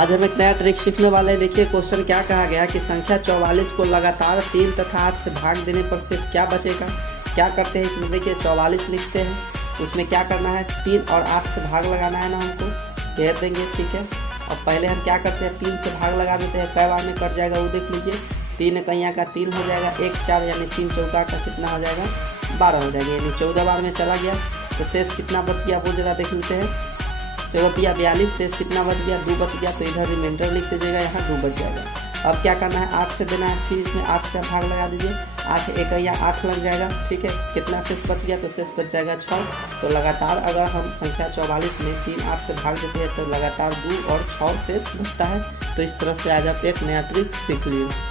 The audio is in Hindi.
आज हम एक नया ट्रिक सीखने वाले हैं। देखिए क्वेश्चन क्या कहा गया कि संख्या 44 को लगातार 3 तथा 8 से भाग देने पर शेष क्या बचेगा। क्या करते हैं इसमें, देखिए 44 लिखते हैं, उसमें क्या करना है 3 और 8 से भाग लगाना है ना, हमको घेर देंगे, ठीक है। और पहले हम क्या करते हैं 3 से भाग लगा देते हैं, कै बार में कट जाएगा वो देख लीजिए। 3 कहीं का 3 हो जाएगा, 1 4 यानी 3 चौका का कितना हो जाएगा 12 हो जाएगा, यानी 14 बार में चला गया। तो शेष कितना बच गया वो जरा देख लेते हैं। 14 42, शेष कितना बच गया 2 बच गया, तो इधर रिमाइंडर लिख दीजिएगा, यहाँ 2 बच जाएगा। अब क्या करना है 8 से देना है, फिर इसमें 8 से भाग लगा दीजिए, 8 1 या 8 लग जाएगा, ठीक है। कितना शेष बच गया, तो शेष बच जाएगा 6। तो लगातार अगर हम संख्या 44 में 3 8 से भाग देते हैं तो लगातार 2 और 6 शेष बचता है। तो इस तरह से आज आप एक नया ट्रिक सीख लिए।